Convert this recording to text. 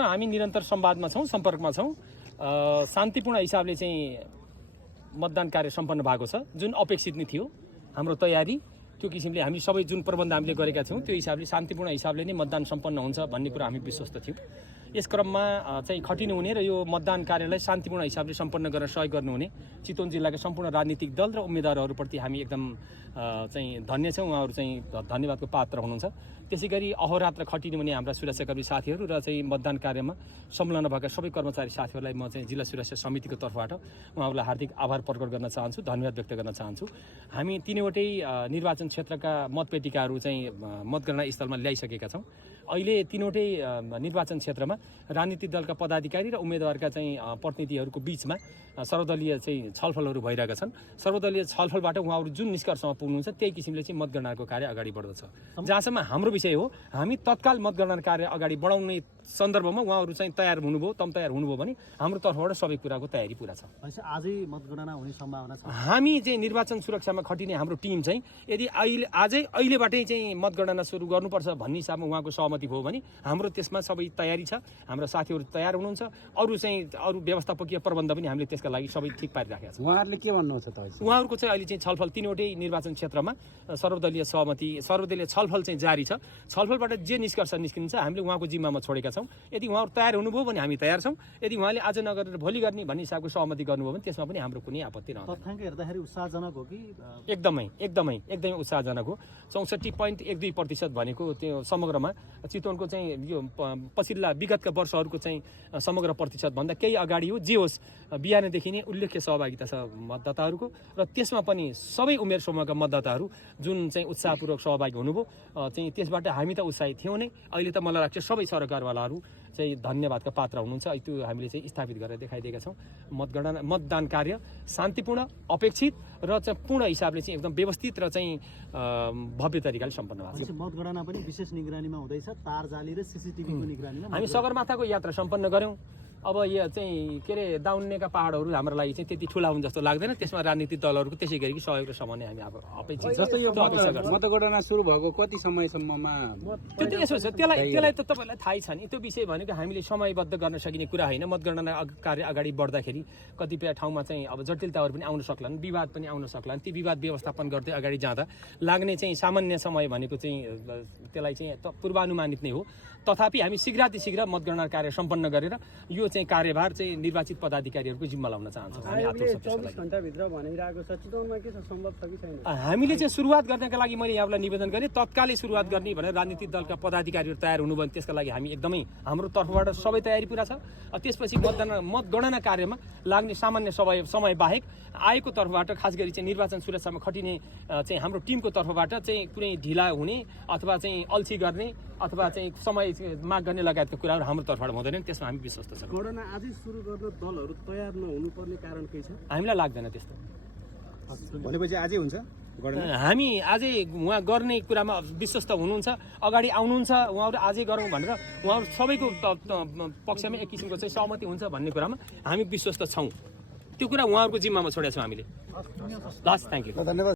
हामी निरन्तर संवादमा छौँ, सम्पर्कमा छौँ। शान्तिपूर्ण हिसाबले चाहिँ मतदान कार्य सम्पन्न भएको छ, जुन अपेक्षित नै थियो। हाम्रो तयारी त्यो किसिमले हामी सबै जुन प्रबन्ध हामीले गरेका थियौँ त्यो हिसाबले शान्तिपूर्ण हिसाबले नै मतदान सम्पन्न हुन्छ भन्ने कुरा हामी विश्वस्त थियौँ। यस क्रममा चाहिँ खटिनु हुने र यो मतदान कार्यलाई शान्तिपूर्ण हिसाबले सम्पन्न गर्न सहयोग गर्नुहुने चितवन जिल्लाका सम्पूर्ण राजनीतिक दल र उम्मेदवारहरूप्रति हामी एकदम चाहिँ धन्य छौँ। उहाँहरू चाहिँ धन्यवादको पात्र हुनुहुन्छ। त्यसै गरी अहोरात्र खटिनु हुने हाम्रा सुरक्षाकर्मी साथीहरू र चाहिँ मतदान कार्यमा संलग्न भएका सबै कर्मचारी साथीहरूलाई म चाहिँ जिल्ला सुरक्षा समितिको तर्फबाट उहाँहरूलाई हार्दिक आभार प्रकट गर्न चाहन्छु, धन्यवाद व्यक्त गर्न चाहन्छु। हामी तीनवटै निर्वाचन क्षेत्रका मतपेटिकाहरू चाहिँ मतगणना स्थलमा ल्याइसकेका छौँ। अहिले तीनवटै निर्वाचन क्षेत्रमा राजनीतिक दलका पदाधिकारी र उम्मेदवारका चाहिँ प्रतिनिधिहरूको बिचमा सर्वदलीय चाहिँ छलफलहरू भइरहेका छन्। सर्वदलीय छलफलबाट उहाँहरू जुन निष्कर्षमा पुग्नुहुन्छ त्यही किसिमले चाहिँ मतगणनाको कार्य अगाडि बढ्दछ। जहाँसम्म हाम्रो विषय हो, हामी तत्काल मतगणना कार्य अगाडि बढाउने सन्दर्भमा उहाँहरू चाहिँ तयार हुनुभयो, तयार हुनुभयो भने हाम्रो तर्फबाट सबै कुराको तयारी पुरा छ। आजै मतगणना हुने सम्भावना छ। हामी चाहिँ निर्वाचन सुरक्षामा खटिने हाम्रो टिम चाहिँ यदि अहिलेबाटै चाहिँ मतगणना सुरु गर्नुपर्छ भन्ने हिसाबमा उहाँको सहमति भयो भने हाम्रो त्यसमा सबै तयारी छ। हाम्रो साथीहरू तयार हुनुहुन्छ। अरू व्यवस्थापकीय प्रबन्ध पनि हामीले त्यसका लागि सबै ठिक पारिराखेका छौँ। उहाँहरूले के भन्नुहुन्छ त? उहाँहरूको चाहिँ अहिले चाहिँ छलफल तीनवटै निर्वाचन क्षेत्रमा सर्वदलीय छलफल चाहिँ जारी छ। छलफलबाट जे निष्कर्ष निस्किन्छ हामीले उहाँको जिम्मामा छोडेका छौँ। यदि उहाँहरू तयार हुनुभयो भने हामी तयार छौँ। यदि उहाँले आज नगरेर भोलि गर्ने भन्ने हिसाबको सहमति गर्नुभयो भने त्यसमा पनि हाम्रो कुनै आपत्ति रहँदैन। तथ्याङ्क हेर्दाखेरि उत्साहजनक हो कि? एकदमै उत्साहजनक हो। 64.12% भनेको त्यो समग्रमा चितवनको चाहिँ यो पछिल्ला विगतका वर्षहरूको चाहिँ समग्र प्रतिशत भन्दा केही अगाडि हो। जे होस्, बिहानदेखि नै उल्लेख्य सहभागिता छ मतदाताहरूको र त्यसमा पनि सबै उमेर समूहका मतदाताहरू जुन चाहिँ उत्साहपूर्वक सहभागी हुनुभयो चाहिँ त्यसबाट हामी त उत्साहित थियौँ नै। अहिले त मलाई लाग्छ सबै सरकारवालाहरू चाहिँ धन्यवादका पात्र हुनुहुन्छ। त्यो हामीले चाहिँ स्थापित गरेर देखाइदिएका छौँ। मतदान कार्य शान्तिपूर्ण, अपेक्षित र चाहिँ पूर्ण हिसाबले चाहिँ एकदम व्यवस्थित र चाहिँ भव्य तरिकाले सम्पन्न भएको छ। मतगणना पनि विशेष निगरानीमा हुँदैछ, तार जाली र सीसीटीभीको निगरानीमा। हामी सगरमाथाको यात्रा सम्पन्न गऱ्यौँ। अब यो चाहिँ के अरे दाउन्नेका पहाडहरू हाम्रो लागि चाहिँ त्यति ठुला हुन् जस्तो लाग्दैन। त्यसमा राजनीतिक दलहरूको त्यसै गरी सहयोग र समन्वय हामी अब अपेक्षित छ। जस्तो यो मतगणना सुरु भएको कति समयसम्ममा? त्यो त यसो छ, त्यसलाई त तपाईँलाई थाहै छ नि। त्यो विषय भनेको हामीले समयबद्ध गर्न सकिने कुरा होइन। मतगणना कार्य अगाडि बढ्दाखेरि कतिपय ठाउँमा चाहिँ अब जटिलताहरू पनि आउन सक्लान्, विवाद पनि आउन सक्लान्। ती विवाद व्यवस्थापन गर्दै अगाडि जाँदा लाग्ने चाहिँ सामान्य समय भनेको चाहिँ त्यसलाई चाहिँ पूर्वानुमानित नै हो। तथापि हामी शीघ्र मतगणना कार्य सम्पन्न गरेर यो चाहिँ कार्यभार चाहिँ निर्वाचित पदाधिकारीहरूको जिम्मा लगाउन चाहन्छौँ। हामीले चाहिँ सुरुवात गर्नका लागि मैले यहाँलाई निवेदन गरेँ, तत्कालै सुरुवात गर्ने भनेर राजनीतिक दलका पदाधिकारीहरू तयार हुनुभयो भने त्यसका लागि हामी एकदमै हाम्रो तर्फबाट सबै तयारी पुरा छ। त्यसपछि मतगणना कार्यमा लाग्ने सामान्य समय बाहेक आएको तर्फबाट खास गरी चाहिँ निर्वाचन सुरक्षामा खटिने चाहिँ हाम्रो टिमको तर्फबाट चाहिँ कुनै ढिला हुने अथवा चाहिँ अल्छी गर्ने अथवा चाहिँ समय माग गर्ने लगायतका कुराहरू हाम्रो तर्फबाट हुँदैन। त्यसमा हामी विश्वस्त छौँ। गणना आजै सुरु गर्न दलहरू तयार नहुनुपर्ने कारण के छ? हामीलाई लाग्दैन त्यस्तो। भनेपछि आजै हुन्छ? हामी आजै उहाँ गर्ने कुरामा विश्वस्त हुनुहुन्छ, अगाडि आउनुहुन्छ। उहाँहरू आजै गरौँ भनेर उहाँहरू सबैको पक्षमा एक किसिमको चाहिँ सहमति हुन्छ भन्ने कुरामा हामी विश्वस्त छौँ। त्यो कुरा उहाँहरूको जिम्मामा छोडेका छौँ हामीले। हस्, थ्याङ्क यू, धन्यवाद।